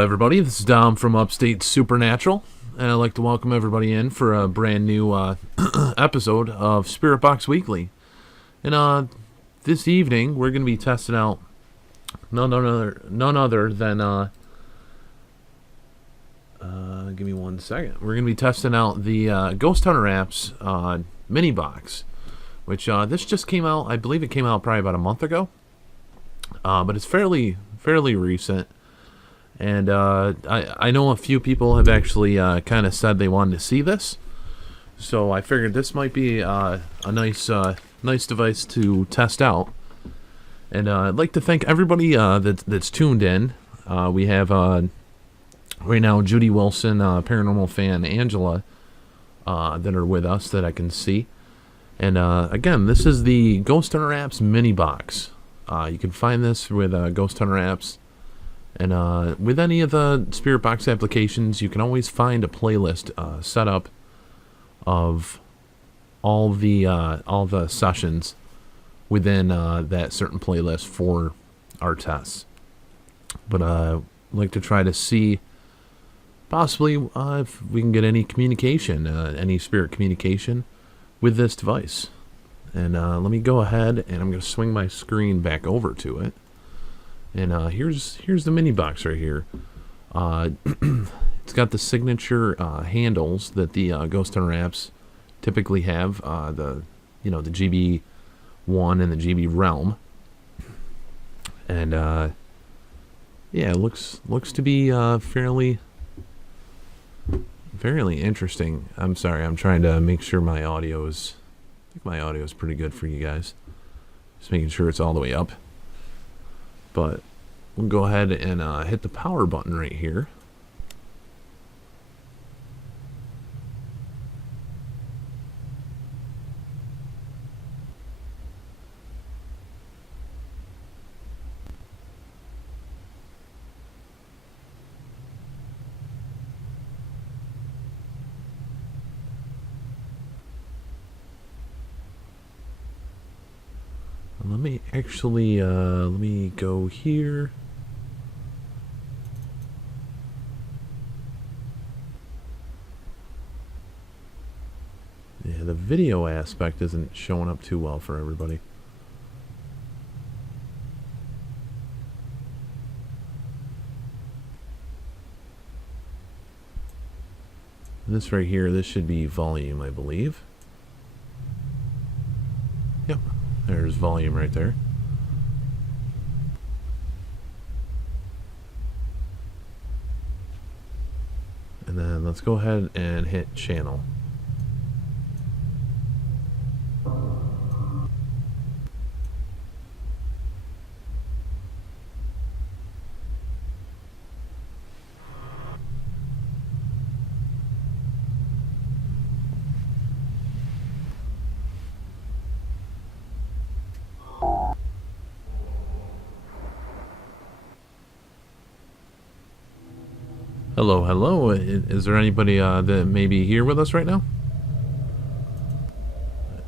everybody, this is Dom from Upstate Supernatural, and I'd like to welcome everybody in for a brand new episode of Spirit Box Weekly. And this evening, we're going to be testing out none other than, give me 1 second. We're going to be testing out the Ghosthunterapps MiniBox, which this just came out. I believe it came out probably about a month ago, but it's fairly recent. And I know a few people have actually kind of said they wanted to see this, so I figured this might be a nice device to test out. And I'd like to thank everybody that's tuned in. We have right now Judy Wilson, paranormal fan, Angela, that are with us that I can see. And again, this is the Ghosthunterapps MiniBox. You can find this with Ghosthunterapps. And with any of the Spirit Box applications, you can always find a playlist set up of all the sessions within that certain playlist for our tests. But I'd like to try to see possibly if we can get any communication, any spirit communication with this device. And let me go ahead and I'm going to swing my screen back over to it. And here's the MiniBox right here. It's got the signature handles that the Ghosthunterapps typically have. The GB1 and the GB Realm. And yeah, it looks to be fairly interesting. I'm sorry, I'm trying to make sure my audio is. I think my audio is pretty good for you guys. Just making sure it's all the way up. But we'll go ahead and hit the power button right here. Let me actually, let me go here. Yeah, the video aspect isn't showing up too well for everybody. This right here, this should be volume, I believe. Yep. There's volume right there. And then let's go ahead and hit channel. Hello. Is there anybody that may be here with us right now?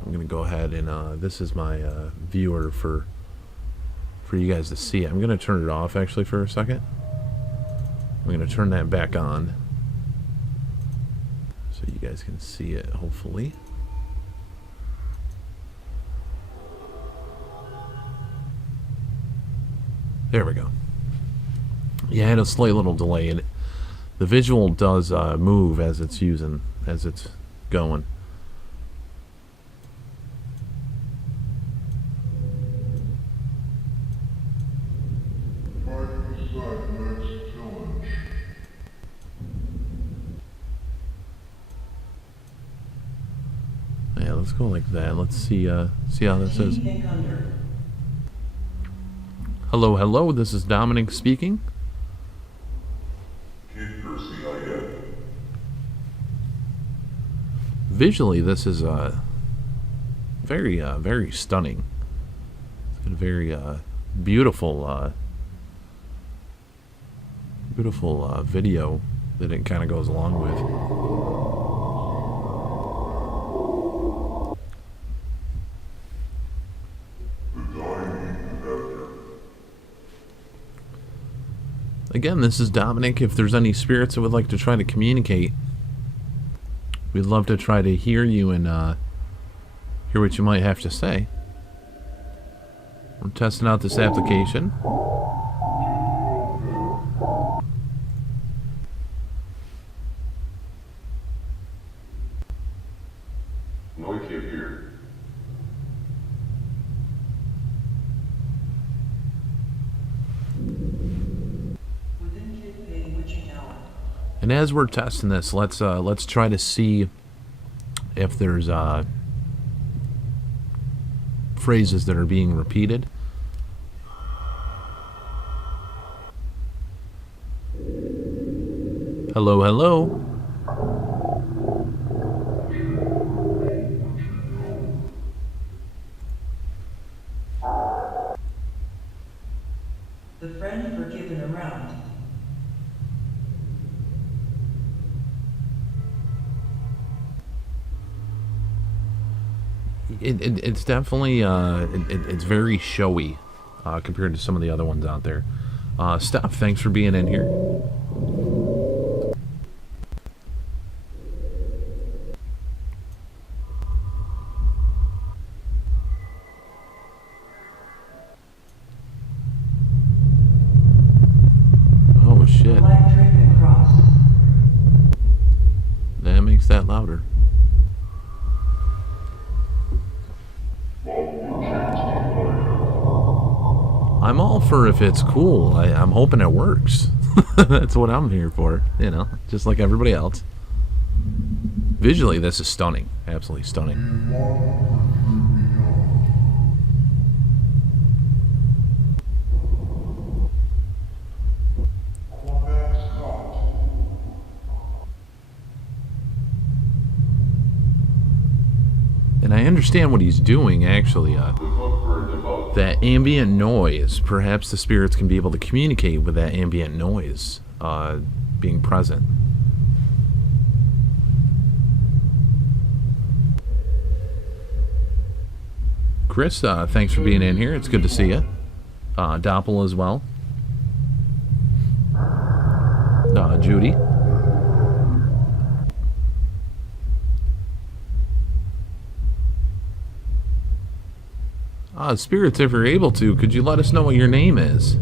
I'm gonna go ahead and this is my viewer for you guys to see. I'm gonna turn it off actually for a second. I'm gonna turn that back on so you guys can see it, hopefully. There we go. Yeah, I had a slight little delay in it. The visual does move as it's going. Yeah, let's go like that. Let's see how this is. Hello. This is Dominic speaking. Visually, this is very stunning. It's got a very beautiful video that it kind of goes along with. Again, this is Dominic. If there's any spirits that would like to try to communicate, we'd love to try to hear you and hear what you might have to say. We're testing out this application. No, I can't hear. And as we're testing this, let's try to see if there's phrases that are being repeated. Hello, hello. The friend forgiven around. It's definitely it's very showy compared to some of the other ones out there. Steph, thanks for being in here. Oh shit! That makes that louder. I'm all for if it's cool. I'm hoping it works. That's what I'm here for, you know, just like everybody else. Visually, this is stunning. Absolutely stunning. And I understand what he's doing, actually. That ambient noise, perhaps the spirits can be able to communicate with that ambient noise being present. Chris, thanks for being in here. It's good to see you. Doppel as well. Judy. Spirits, if you're able to, could you let us know what your name is?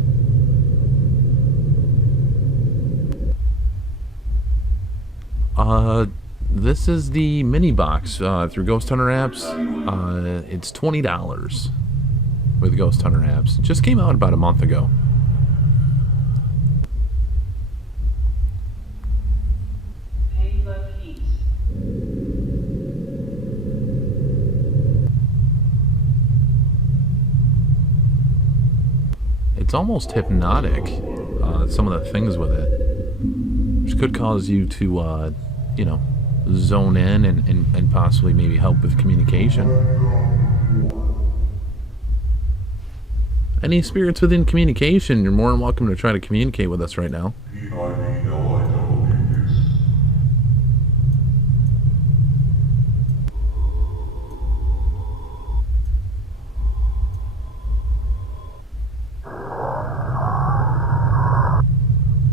This is the MiniBox through Ghosthunterapps. It's $20 with Ghosthunterapps. It just came out about a month ago. It's almost hypnotic, some of the things with it, which could cause you to, you know, zone in and possibly maybe help with communication. Any spirits within communication, you're more than welcome to try to communicate with us right now.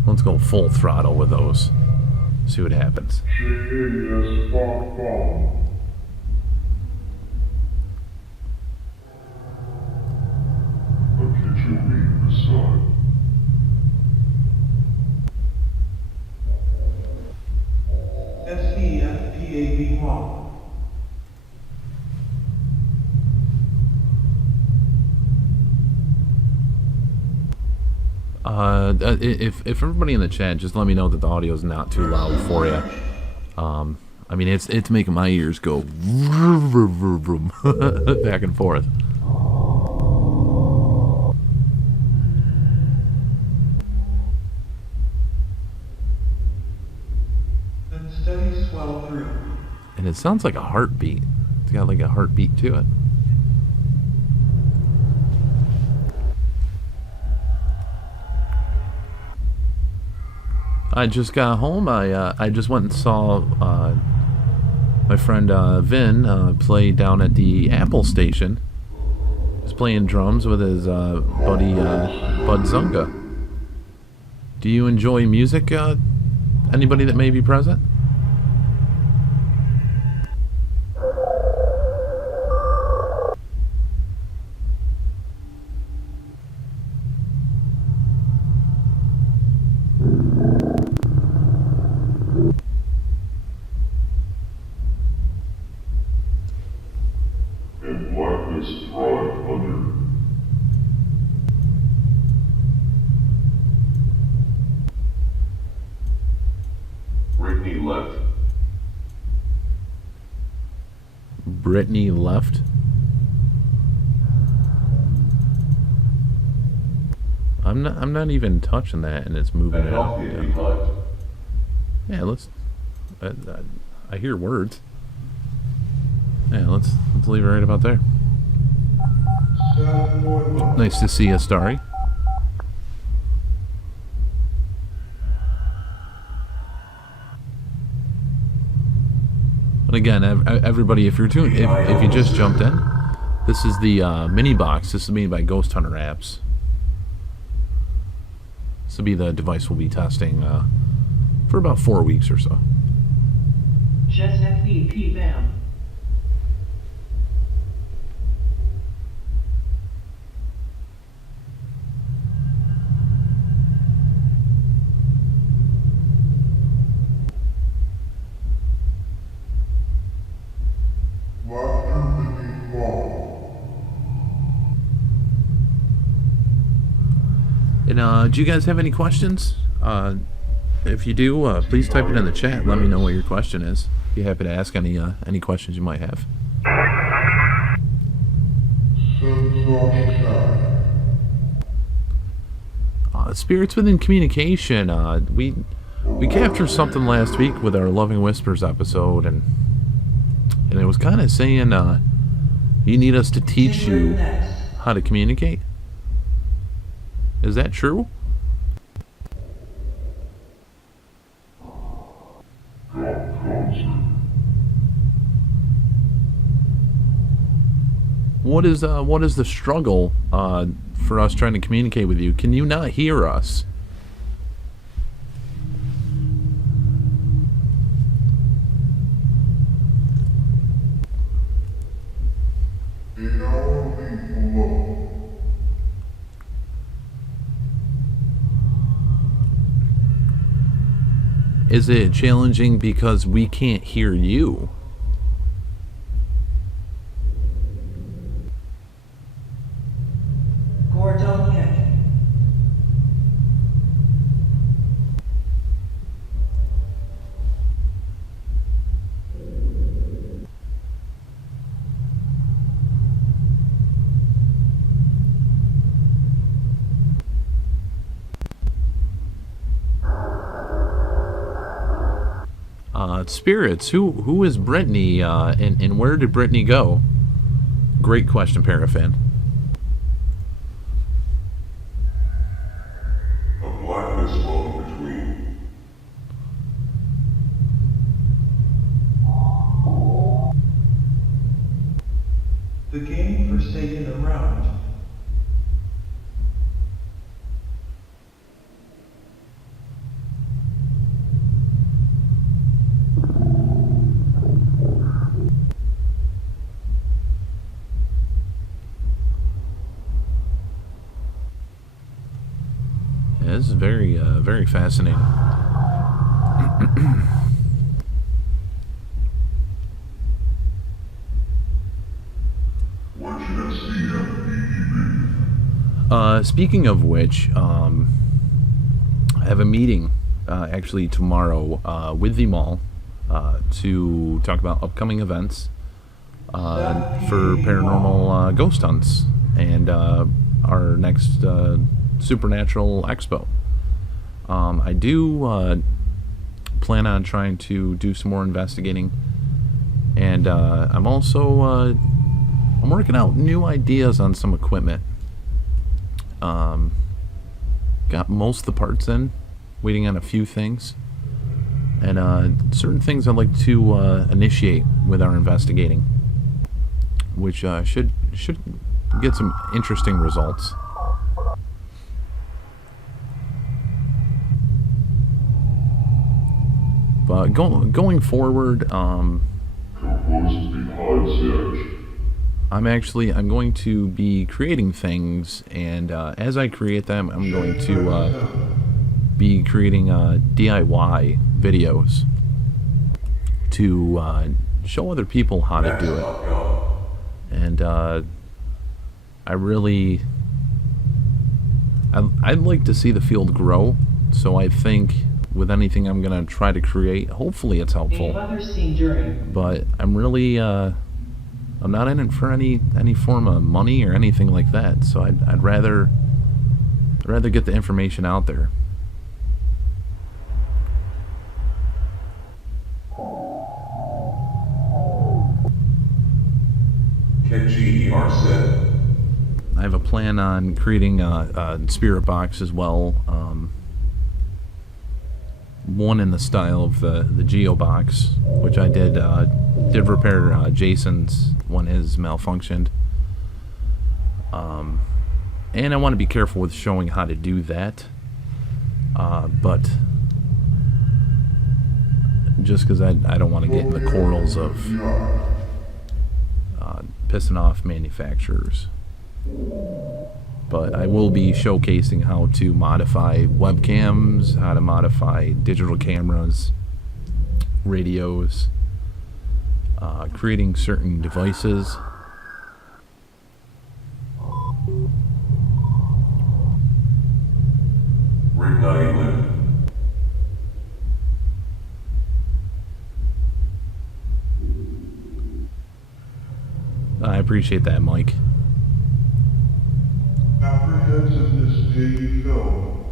Let's go full throttle with those. See what happens. SCFPAB1. If everybody in the chat, just let me know that the audio is not too loud for you. I mean, it's making my ears go back and forth. Then steady swell through. And it sounds like a heartbeat. It's got like a heartbeat to it. I just got home. I just went and saw my friend Vin play down at the Apple station. He's playing drums with his buddy Bud Zunga. Do you enjoy music? Anybody that may be present? And blackness thrive under. Brittany left. Brittany left. I'm not even touching that, and it's moving And it up. healthy and behind. Yeah, let's. I hear words. Yeah, let's leave it right about there. 741. Nice to see you, Starry. But again, everybody, if you're tuned, if you just jumped in, this is the MiniBox. This is made by Ghosthunterapps. This will be the device we'll be testing for about 4 weeks or so. Just FVP BAM. And do you guys have any questions? If you do, please type it in the chat. Let me know what your question is. Be happy to ask any questions you might have. Spirits within communication. We captured something last week with our Loving Whispers episode, and it was kind of saying you need us to teach you how to communicate. Is that true? What is the struggle for us trying to communicate with you? Can you not hear us? Is it challenging because we can't hear you? Gordoniak. Spirits, who is Brittany, and where did Brittany go? Great question, Parafan. A blackness flowing between. The game forsaken around. Yeah, this is very fascinating. What should I see at Speaking of which, I have a meeting actually tomorrow with the mall to talk about upcoming events for paranormal ghost hunts and our next Supernatural Expo. I do plan on trying to do some more investigating, and I'm also I'm working out new ideas on some equipment. Got most of the parts in, waiting on a few things, and certain things I'd like to initiate with our investigating, which should get some interesting results. going forward, Composed behind sketch. I'm going to be creating things, and as I create them, I'm going to be creating DIY videos to show other people how to do it. And I'd like to see the field grow, so I think with anything I'm gonna try to create, hopefully it's helpful. But I'm really I'm not in it for any form of money or anything like that. So I'd rather get the information out there. Kenji Arset. I have a plan on creating a spirit box as well. One in the style of the Geo box, which I did repair Jason's when his malfunctioned. And I want to be careful with showing how to do that. But just because I don't want to get in the quarrels of pissing off manufacturers. But I will be showcasing how to modify webcams, how to modify digital cameras, radios, creating certain devices. Rig 90 I appreciate that, Mike. Apprehensiveness taking film.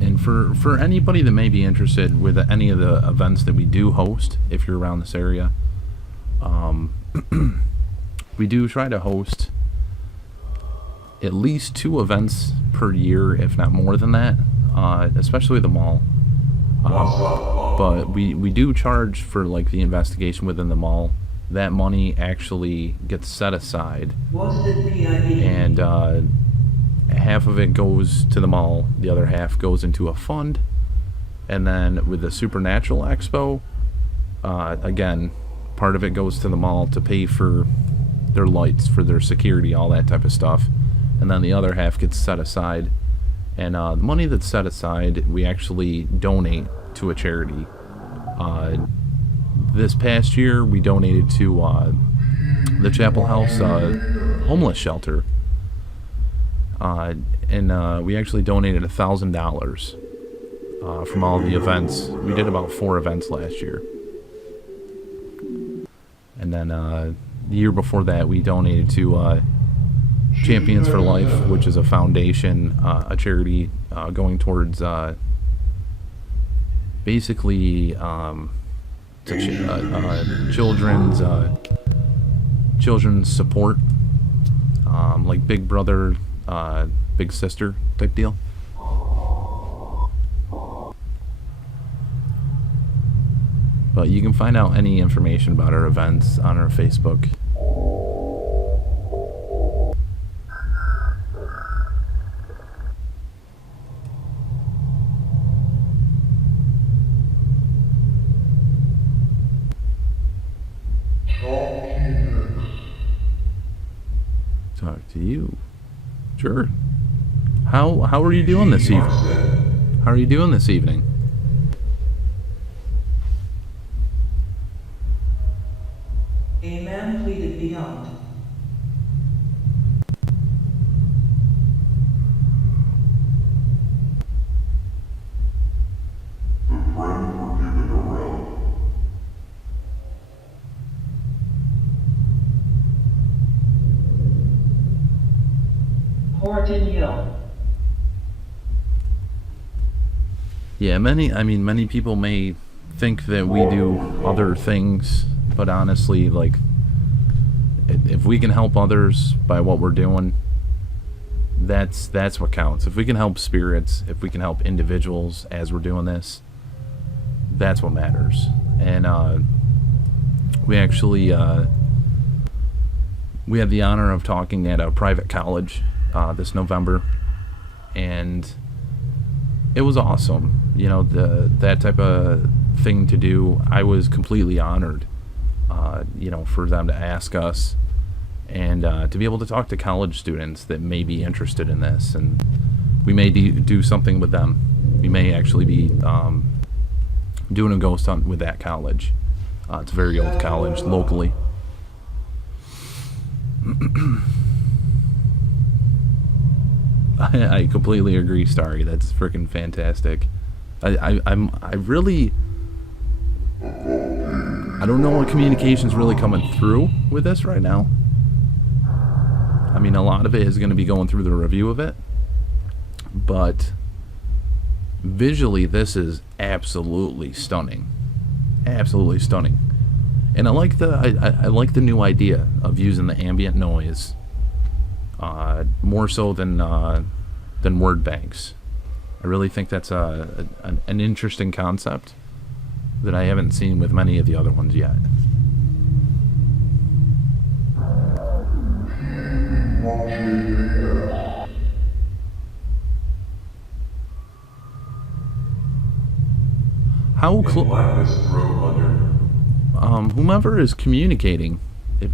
And for anybody that may be interested with any of the events that we do host, if you're around this area, we do try to host at least 2 events per year, if not more than that, especially the mall. But we do charge for like the investigation within the mall. That money actually gets set aside, and half of it goes to the mall, the other half goes into a fund. And then with the Supernatural Expo, again, part of it goes to the mall to pay for their lights, for their security, all that type of stuff. And then the other half gets set aside. And the money that's set aside, we actually donate to a charity. This past year, we donated to the Chapel House homeless shelter. And we actually donated $1,000 from all the events. We did about 4 events last year. And then the year before that, we donated to Champions for Life, which is a foundation, a charity going towards basically children's support, like Big Brother, Big Sister type deal. But you can find out any information about our events on our Facebook. Talk to you. Sure. How are you doing this evening? How are you doing this evening? A man pleaded beyond. The friend forgiven around. Horton Hill. Yeah, many people may think that we do other things, but honestly, like, if we can help others by what we're doing, that's what counts. If we can help spirits, if we can help individuals as we're doing this, that's what matters. And we actually we had the honor of talking at a private college this November, and it was awesome. You know, that type of thing to do. I was completely honored, you know, for them to ask us, and to be able to talk to college students that may be interested in this, and we may do something with them. We may actually be doing a ghost hunt with that college. It's a very old college locally. I completely agree, Starry. That's freaking fantastic. I really, I don't know what communication's really coming through with this right now. I mean, a lot of it is going to be going through the review of it, but visually this is absolutely stunning. Absolutely stunning. And I like I like the new idea of using the ambient noise more so than word banks. I really think that's an interesting concept that I haven't seen with many of the other ones yet. How whomever is communicating,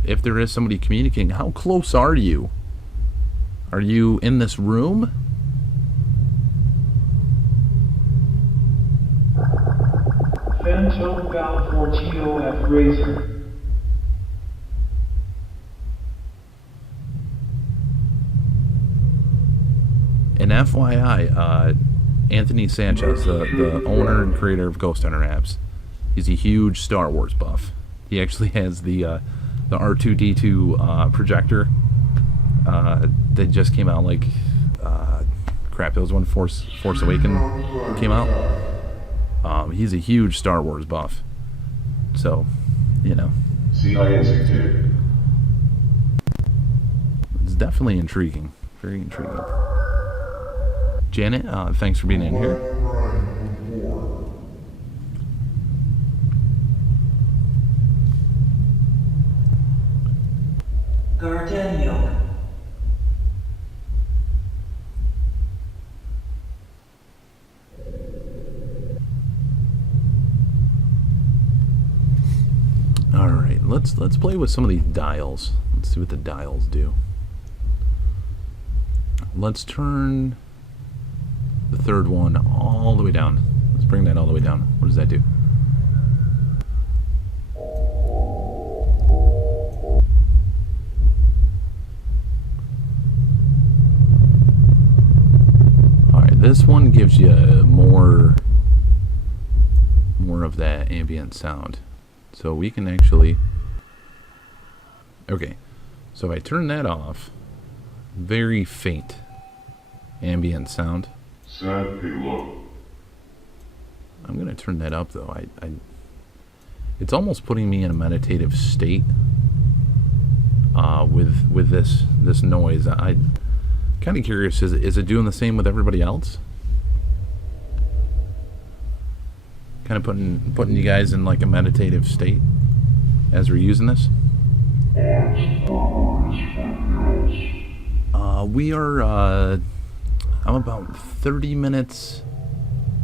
if there is somebody communicating, how close are you? Are you in this room? Phantom bound for TOF Razor. And FYI, Anthony Sanchez, the owner and creator of Ghosthunterapps, he's a huge Star Wars buff. He actually has the R2-D2 projector that just came out, like, crap, it was when Force Awakens came out. He's a huge Star Wars buff. So, you know. It's definitely intriguing. Very intriguing. Janet, thanks for being in here. Gardeniok. All right, let's play with some of these dials. Let's see what the dials do. Let's turn the third one all the way down. Let's bring that all the way down. What does that do? Alright, this one gives you more of that ambient sound. So we can actually... Okay, so if I turn that off, very faint ambient sound. Sad Halo. I'm gonna turn that up though. It's almost putting me in a meditative state with this noise. I'm kind of curious. Is it doing the same with everybody else? Kind of putting you guys in like a meditative state as we're using this. We are. I'm about 30 minutes.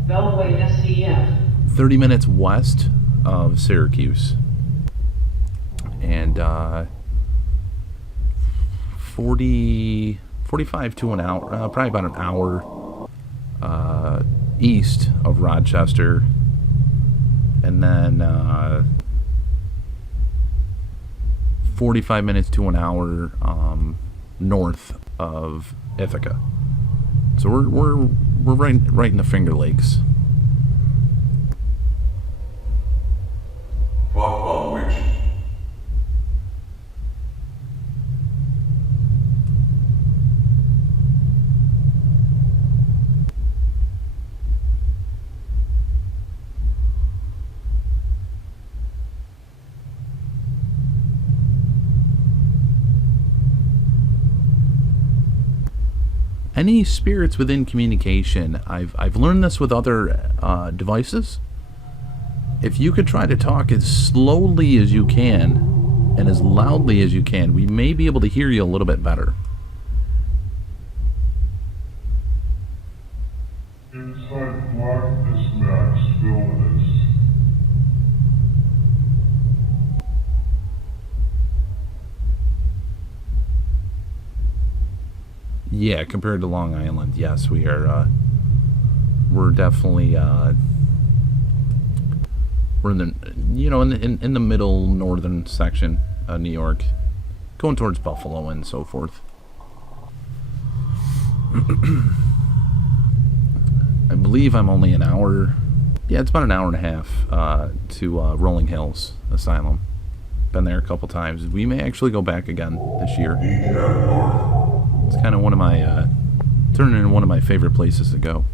Beltway SCF. 30 minutes west of Syracuse, and 45 to an hour, probably about an hour east of Rochester, and then 45 minutes to an hour north of Ithaca. So we're right in the Finger Lakes. Bomb Witch. Any spirits within communication, I've learned this with other devices. If you could try to talk as slowly as you can and as loudly as you can, we may be able to hear you a little bit better. Yeah, compared to Long Island, yes, we are. We're definitely we're in the in the middle northern section of New York, going towards Buffalo and so forth. I believe I'm only an hour. Yeah, it's about an hour and a half to Rolling Hills Asylum. Been there a couple times. We may actually go back again this year. It's kind of one of my turning into one of my favorite places to go.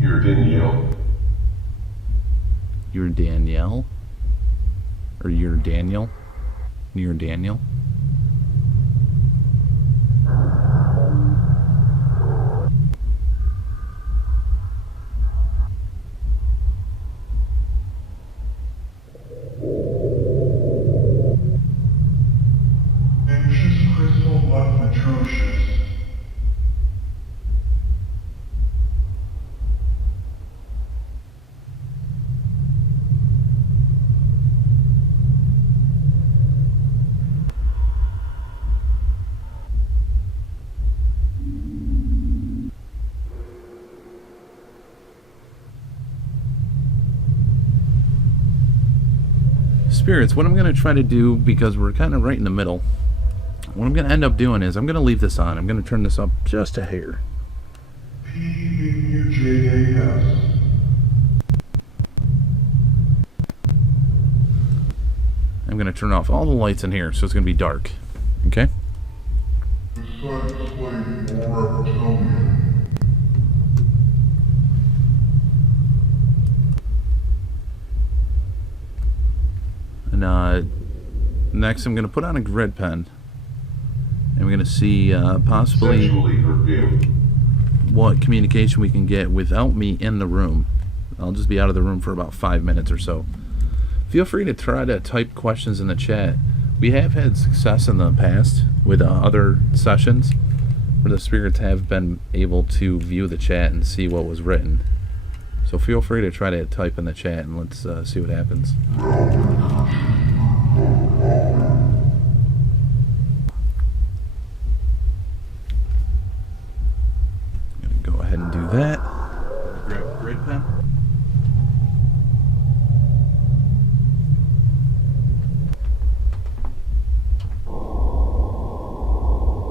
You're Danielle. You're Danielle? Or you're Daniel? You're Daniel? Anxious crystal like atrocious. Spirits, what I'm going to try to do, because we're kind of right in the middle, what I'm going to end up doing is I'm going to leave this on. I'm going to turn this up just a hair. PUJAS. I'm going to turn off all the lights in here, so it's going to be dark. Okay? Besides slaying more reptilian. And next I'm going to put on a grid pen. And we're going to see possibly Sexually revealed. what communication we can get without me in the room. I'll just be out of the room for about 5 minutes or so. Feel free to try to type questions in the chat. We have had success in the past with other sessions where the spirits have been able to view the chat and see what was written. So feel free to try to type in the chat and let's see what happens. I'm gonna go ahead and do that. Grab a grid pen.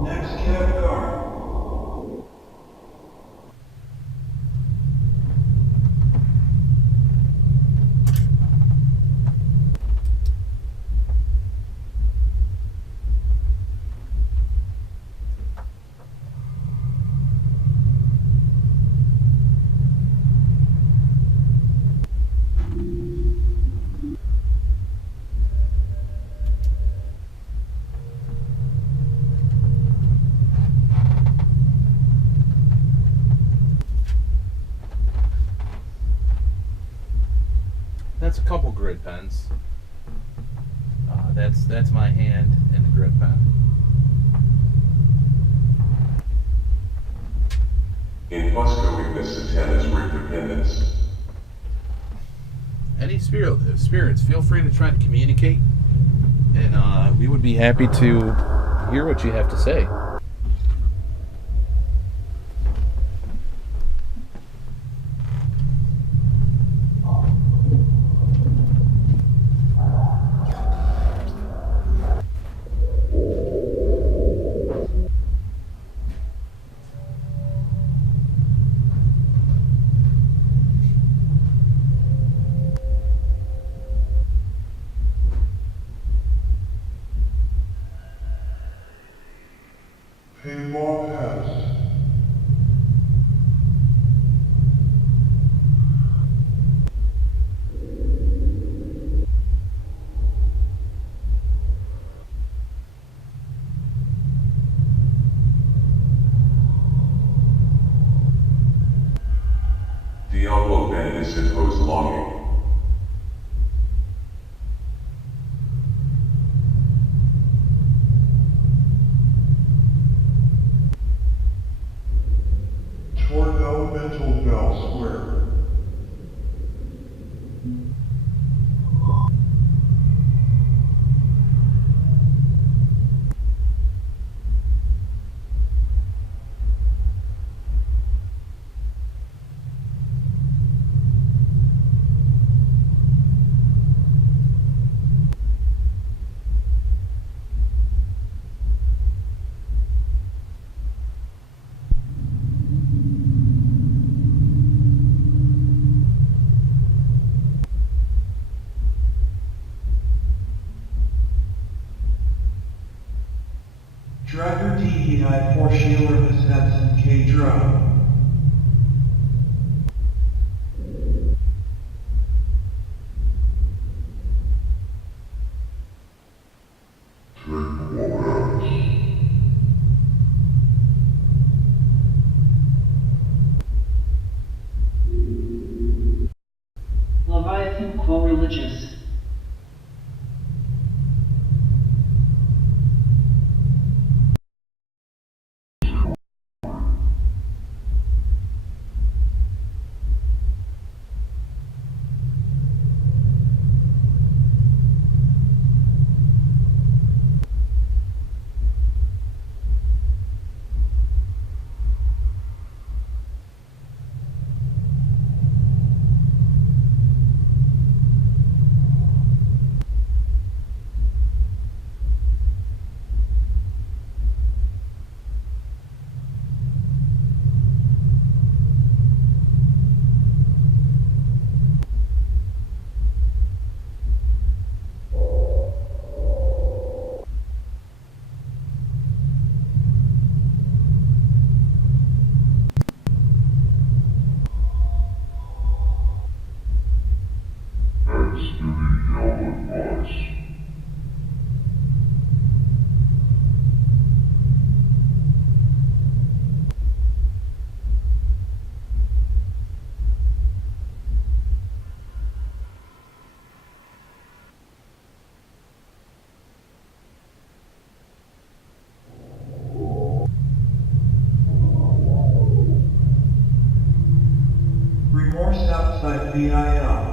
Next cab car. That's a couple grid pens. That's my hand in the grid pen. In Fusco Ignis Satana's Independence. Any spirits, feel free to try to communicate, and we would be happy to hear what you have to say. Paymore House. Diablo Beneficent Host Longing. elemental bell square. Driver DEI for Sheila Wisnetson K Drive. Leviathan Quo Religious. Remorse outside VIL.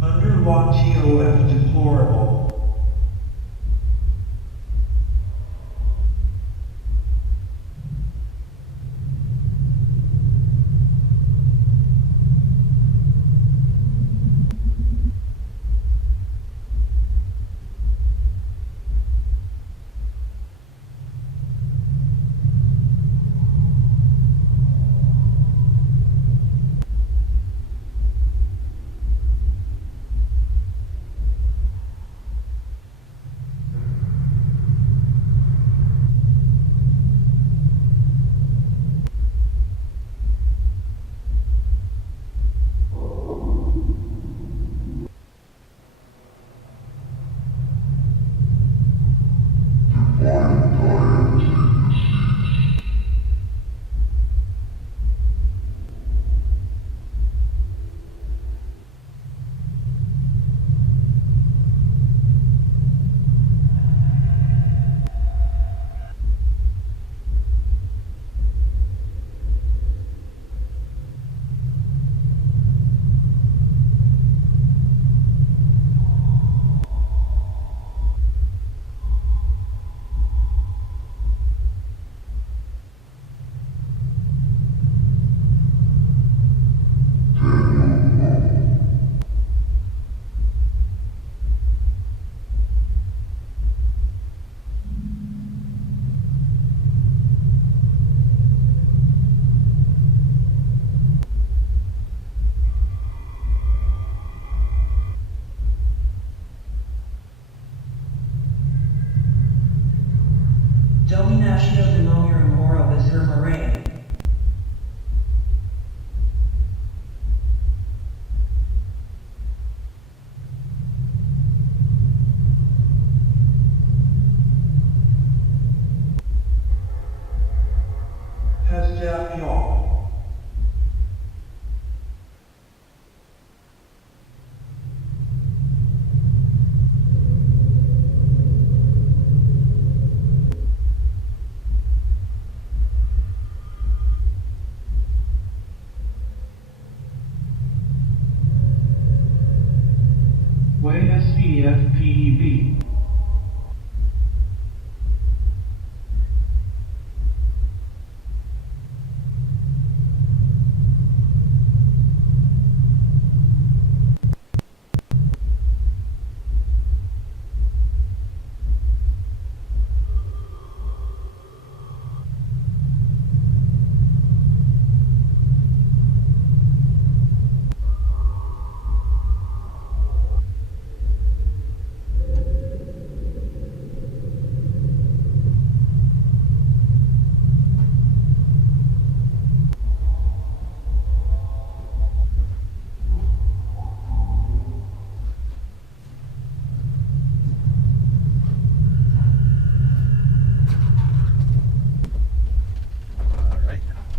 Underlock TOF deplorable. SFYO. SCFPEB.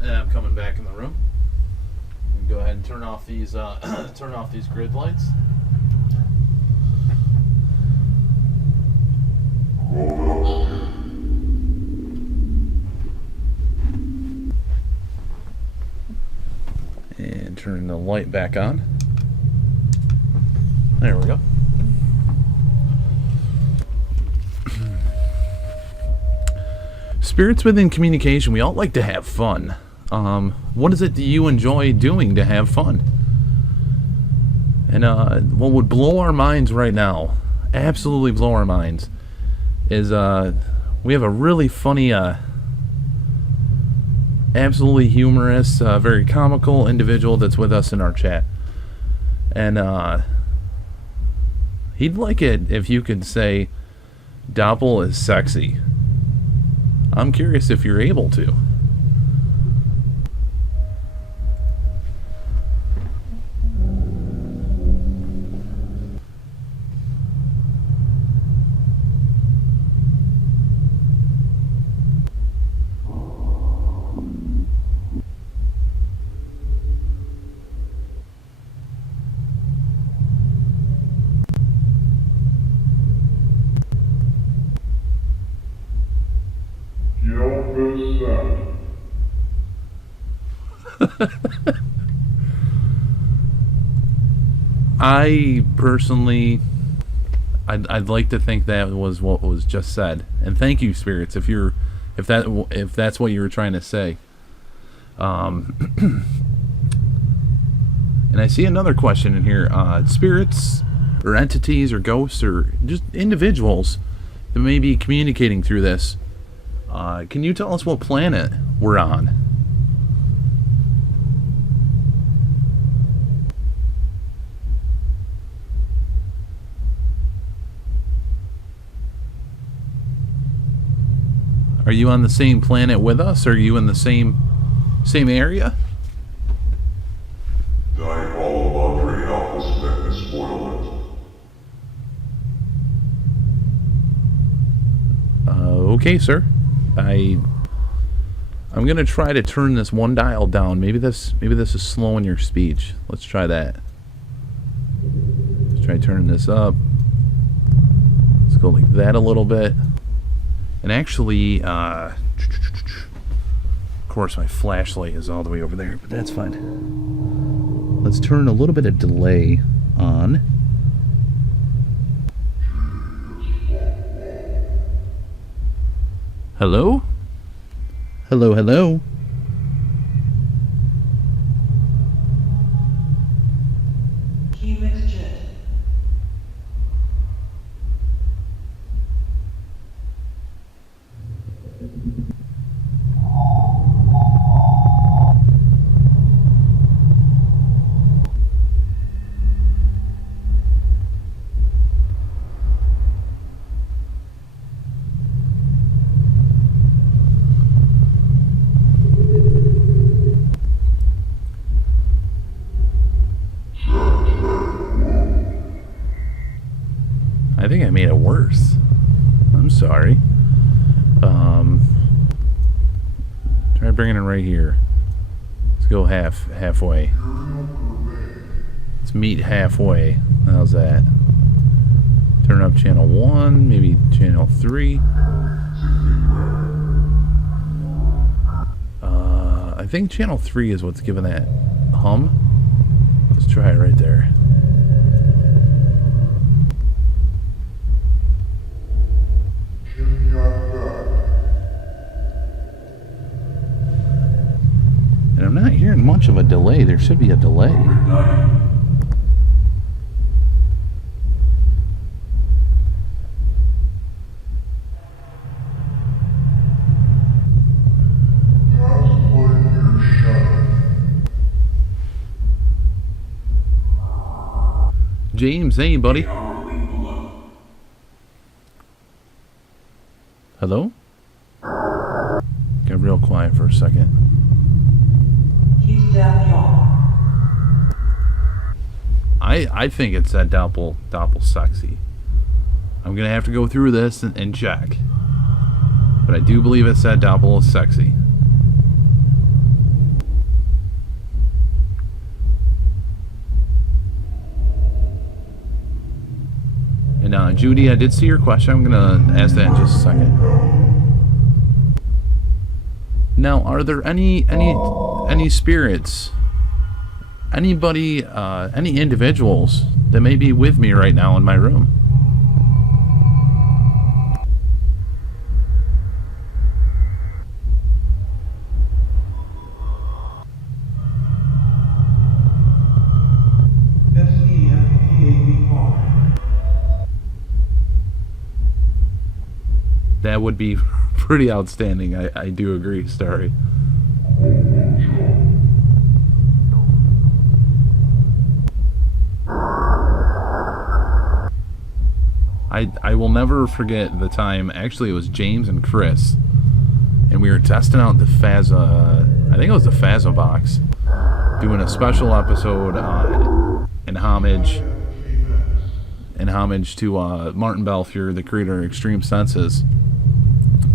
I'm coming back in the room. We can go ahead and turn off these turn off these grid lights. And turn the light back on. There we go. Spirits within communication, we all like to have fun. What is it that you enjoy doing to have fun? And what would blow our minds right now, absolutely blow our minds, is we have a really funny, absolutely humorous, very comical individual that's with us in our chat. And he'd like it if you could say, Doppel is sexy. I'm curious if you're able to. I personally, I'd like to think that was what was just said, and thank you, spirits, if that's what you were trying to say. And I see another question in here: spirits, or entities, or ghosts, or just individuals that may be communicating through this. Can you tell us what planet we're on? Are you on the same planet with us? Are you in the same area? Okay, sir. I'm gonna try to turn this one dial down. Maybe this is slowing your speech. Let's try that. Let's try turning this up. Let's go like that a little bit. And actually, of course, my flashlight is all the way over there, but that's fine. Let's turn a little bit of delay on. Hello? Hello, hello? Helix jet. bring it in right here. Let's go halfway. Let's meet halfway. How's that? Turn up channel 1, maybe channel 3. I think channel 3 is what's giving that hum. Let's try it right there. And I'm not hearing much of a delay. There should be a delay. James, hey buddy. Hello? Got real quiet for a second. He's deaf, y'all. I think it's that doppel sexy. I'm gonna have to go through this and check. But I do believe it's that doppel sexy. And Judy, I did see your question. I'm gonna ask that in just a second. Now, are there any spirits, anybody, any individuals that may be with me right now in my room? That would be pretty outstanding. I do agree, Starry. I will never forget the time, actually it was James and Chris, and we were testing out the Phasma, I think it was the Phasma box, doing a special episode in homage to Martin Balfour, the creator of Extreme Senses.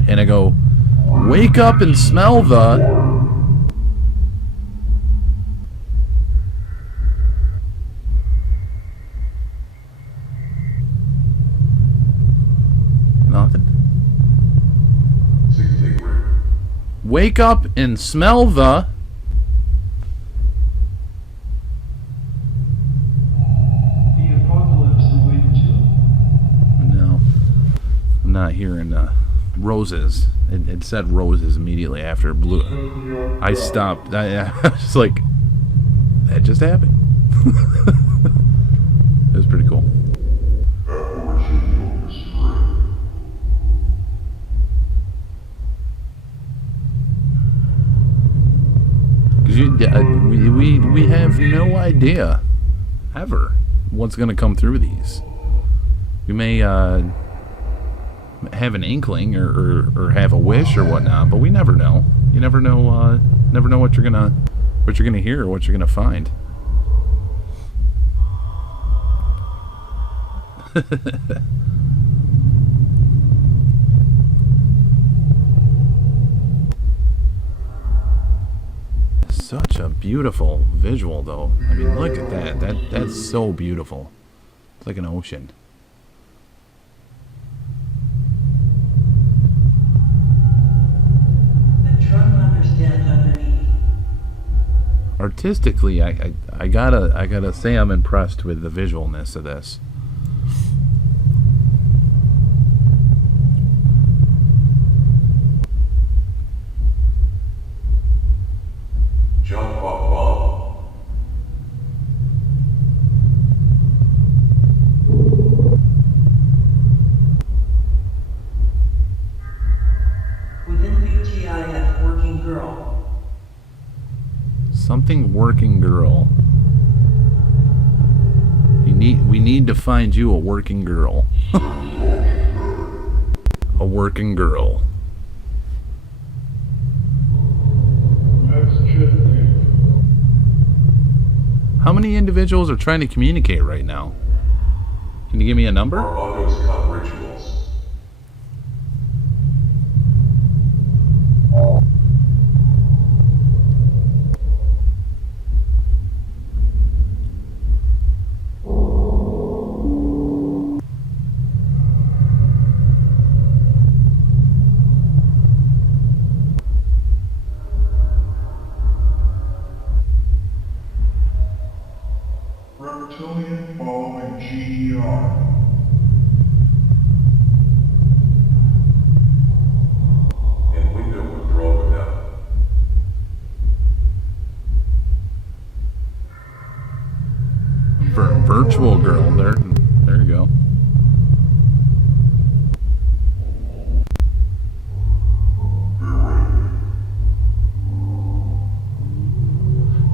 And I go, wake up and smell the... Nothing. Wake up and smell the... The apocalypse awaits you. No. I'm not hearing... roses. It said roses immediately after blue. I stopped. I was like, that just happened. It was pretty cool. Because we have no idea ever what's going to come through these. We may have an inkling or have a wish or whatnot, but we never know. You never know what you're gonna hear or what you're gonna find. Such a beautiful visual, though. I mean, look at that. That's so beautiful. It's like an ocean. Artistically, I gotta say I'm impressed with the visualness of this. Jump up, Bob. Within BTIF, working girl. Something working girl. We need to find you a working girl. A working girl. How many individuals are trying to communicate right now? Can you give me a number? Barbados Cup rituals. virtual girl. There you go.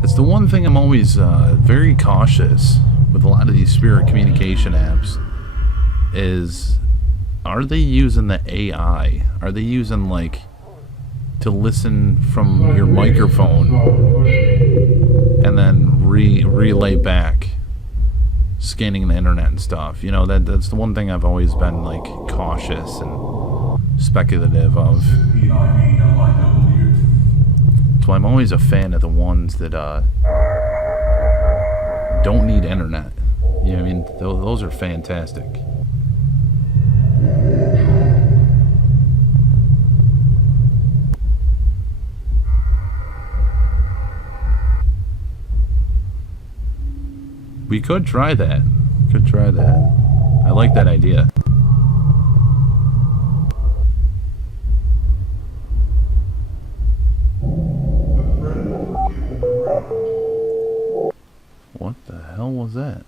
It's the one thing I'm always very cautious with a lot of these spirit communication apps is, are they using the AI? Are they using like to listen from your microphone and then relay back, scanning the internet and stuff? You know, that's the one thing I've always been like cautious and speculative of. So I'm always a fan of the ones that don't need internet. You know what I mean? Those are fantastic. We could try that. I like that idea. What the hell was that?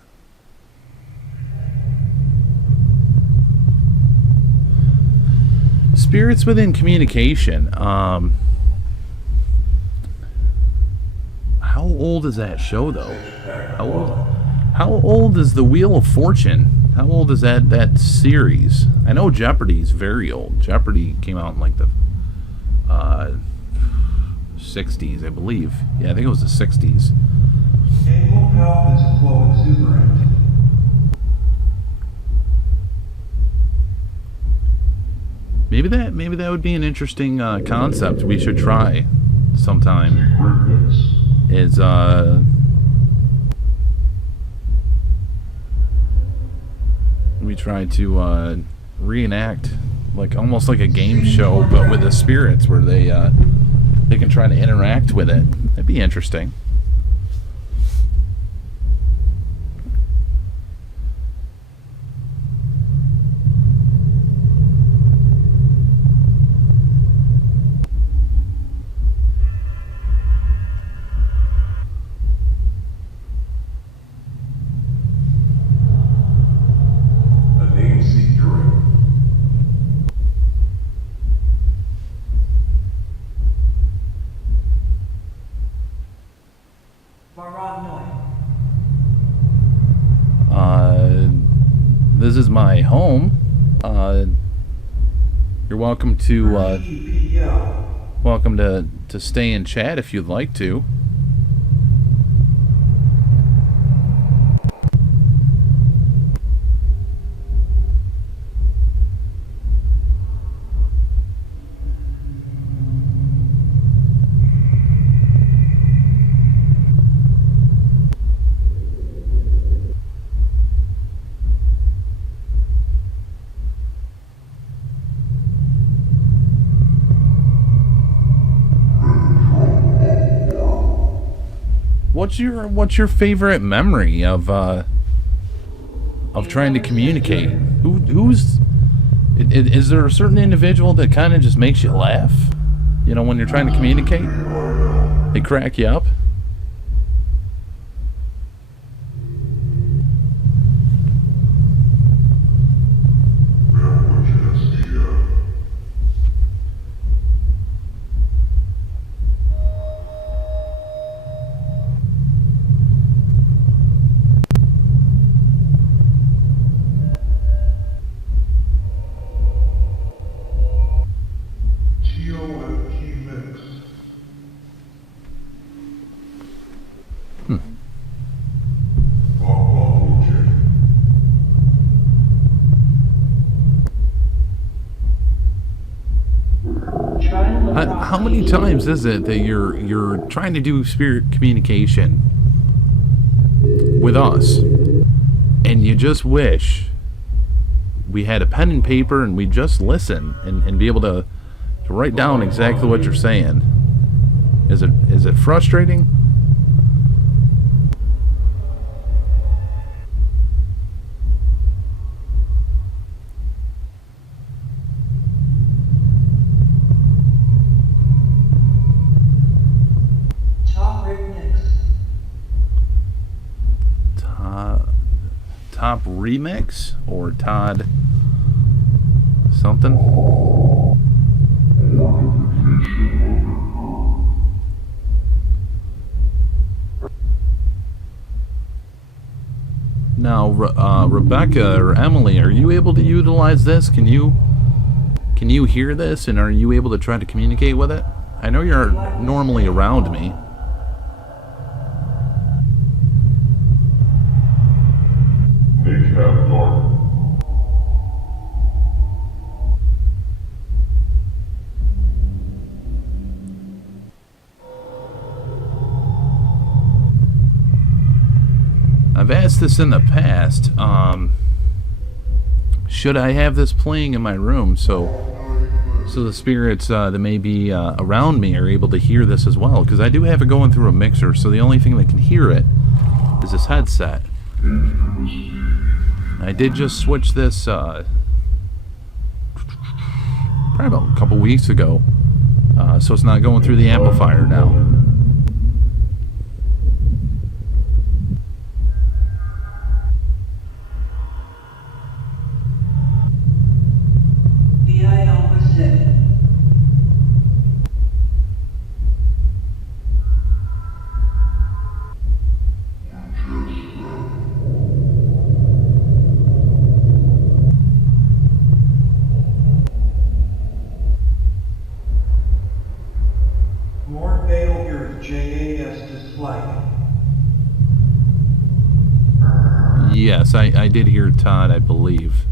Spirits within communication. How old is that show though? How old is the Wheel of Fortune? How old is that series? I know Jeopardy's very old. Jeopardy came out in like the 60s, I believe. Yeah, I think it was the 60s. Anal pelvis flow exuberant. Maybe that would be an interesting concept we should try sometime. Is we try to reenact like almost like a game show, but with the spirits, where they can try to interact with it. That'd be interesting. This is my home. You're welcome to stay and chat if you'd like to. What's your favorite memory of trying to communicate? Is there a certain individual that kind of just makes you laugh? You know, when you're trying to communicate, they crack you up. How many times is it that you're trying to do spirit communication with us, and you just wish we had a pen and paper and we just listen and be able to write down exactly what you're saying? Is it frustrating? Remix or Todd something. Now, Rebecca or Emily, are you able to utilize this? Can you hear this, and are you able to try to communicate with it? I know you're normally around me. Make have dark. I've asked this in the past. Should I have this playing in my room so the spirits that may be around me are able to hear this as well? Because I do have it going through a mixer, so the only thing that can hear it is this headset. I did just switch this probably about a couple weeks ago, so it's not going through the amplifier now. More failure, JAS dislike. Yes, I did hear Todd, I believe.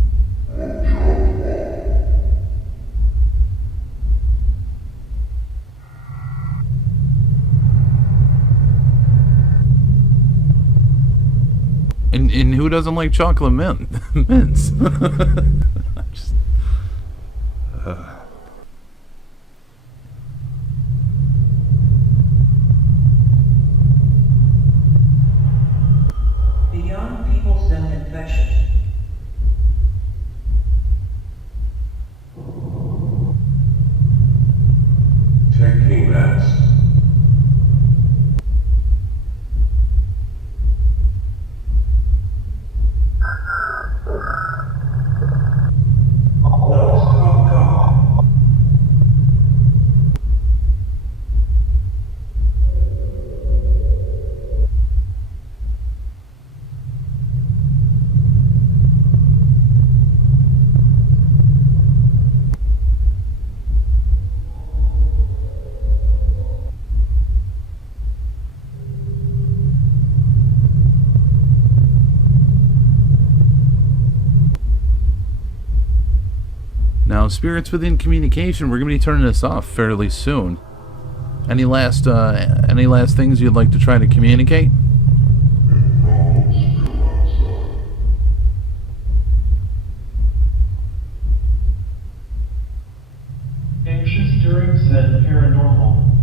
And who doesn't like chocolate mints? Just, Beyond people send infection. Taking maps. Now, spirits within communication, we're going to be turning this off fairly soon. Any last things you'd like to try to communicate? Anxious during said paranormal.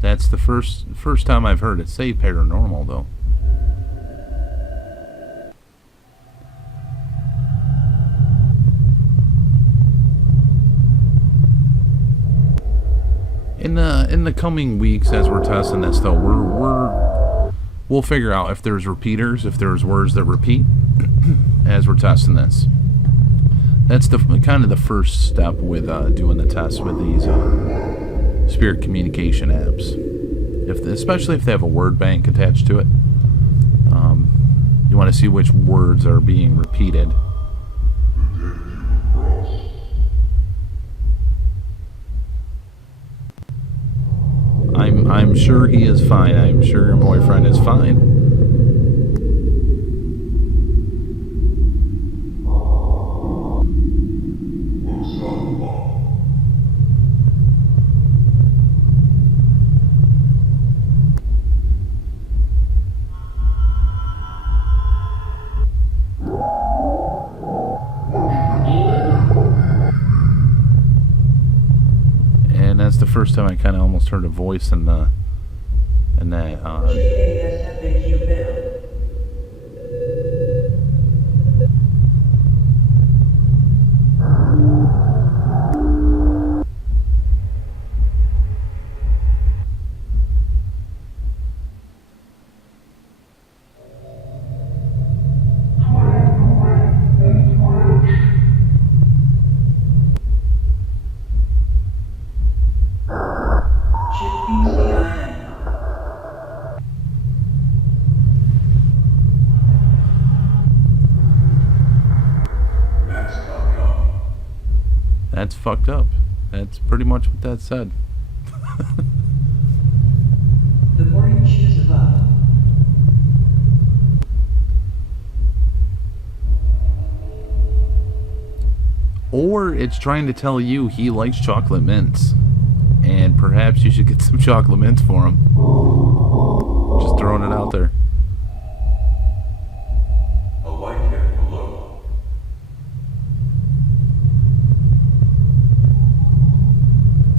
That's the first time I've heard it say paranormal, though. In the coming weeks, as we're testing this, though, we'll figure out if there's repeaters, if there's words that repeat, as we're testing this. That's the kind of the first step with doing the test with these spirit communication apps. Especially if they have a word bank attached to it, you want to see which words are being repeated. I'm sure he is fine. I'm sure your boyfriend is fine. And that's the first time I kind of almost heard a voice in that. JASFAQ bill. that's fucked up. That's pretty much what that said. The more you choose above, Or it's trying to tell you he likes chocolate mints, and perhaps you should get some chocolate mints for him. Just throwing it out there. A light hit below.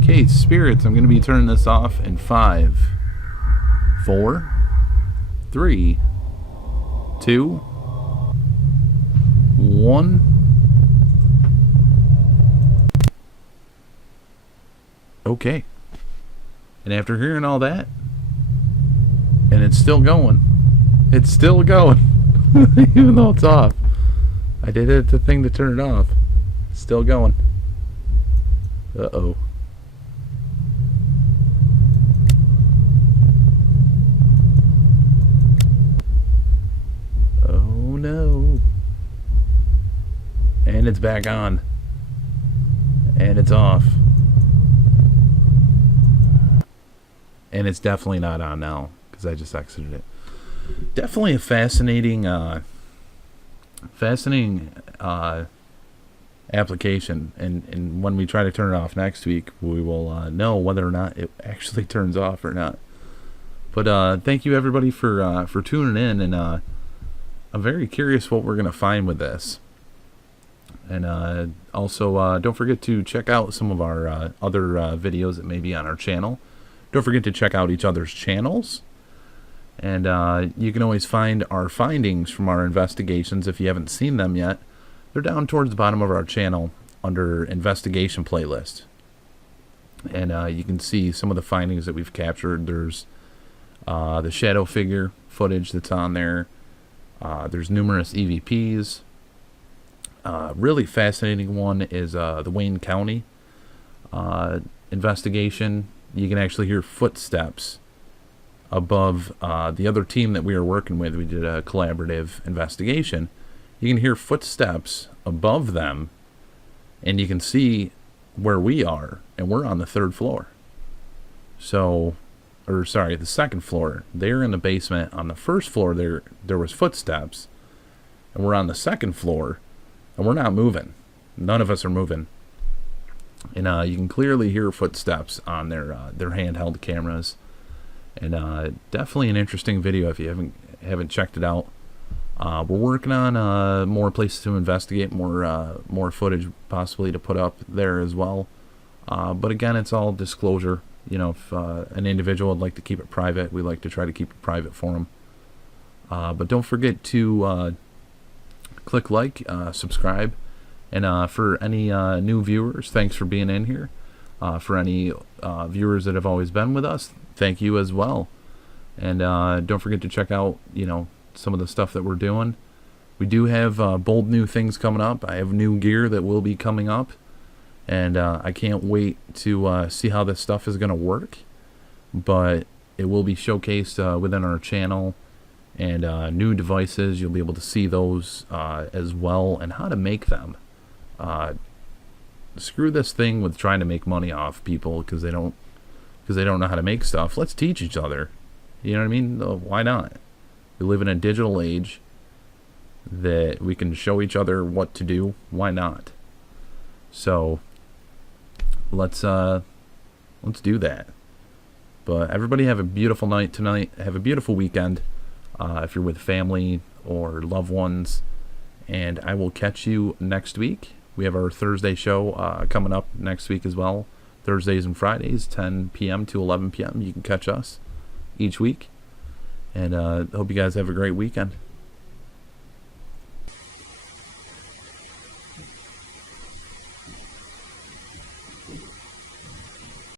Okay, spirits, I'm going to be turning this off in 5, 4, 3, 2, 1. Okay. And after hearing all that, and it's still going. It's still going. Even though it's off. I did hit the thing to turn it off. It's still going. Uh-oh. Oh no. And it's back on. And it's off. And it's definitely not on now because I just exited it. Definitely a fascinating application, and when we try to turn it off next week, we will know whether or not it actually turns off or not. But thank you everybody for tuning in, and I'm very curious what we're gonna find with this. And also don't forget to check out some of our other videos that may be on our channel. Don't forget to check out each other's channels. And you can always find our findings from our investigations if you haven't seen them yet. They're down towards the bottom of our channel under investigation playlist. And you can see some of the findings that we've captured. There's the shadow figure footage that's on there. There's numerous EVPs. Really fascinating one is the Wayne County investigation. You can actually hear footsteps above the other team that we were working with. We did a collaborative investigation. You can hear footsteps above them, and you can see where we are, and we're on the 3rd floor. So, or sorry, the 2nd floor. They're in the basement. On the 1st floor, there was footsteps, and we're on the 2nd floor, and we're not moving. None of us are moving. And you can clearly hear footsteps on their handheld cameras. And definitely an interesting video if you haven't checked it out. We're working on more places to investigate, more footage possibly to put up there as well. But again, it's all disclosure. You know, if an individual would like to keep it private, we like to try to keep it private for them. But don't forget to click like, subscribe. And for any new viewers, thanks for being in here. For any viewers that have always been with us, thank you as well. And don't forget to check out, some of the stuff that we're doing. We do have bold new things coming up. I have new gear that will be coming up. And I can't wait to see how this stuff is going to work. But it will be showcased within our channel. And new devices, you'll be able to see those as well, and how to make them. Screw this thing with trying to make money off people because they don't know how to make stuff. Let's teach each other. You know what I mean? Why not? We live in a digital age that we can show each other what to do. Why not? So let's do that. But everybody have a beautiful night tonight. Have a beautiful weekend if you're with family or loved ones. And I will catch you next week. We have our Thursday show coming up next week as well. Thursdays and Fridays, 10 p.m. to 11 p.m. You can catch us each week. And hope you guys have a great weekend.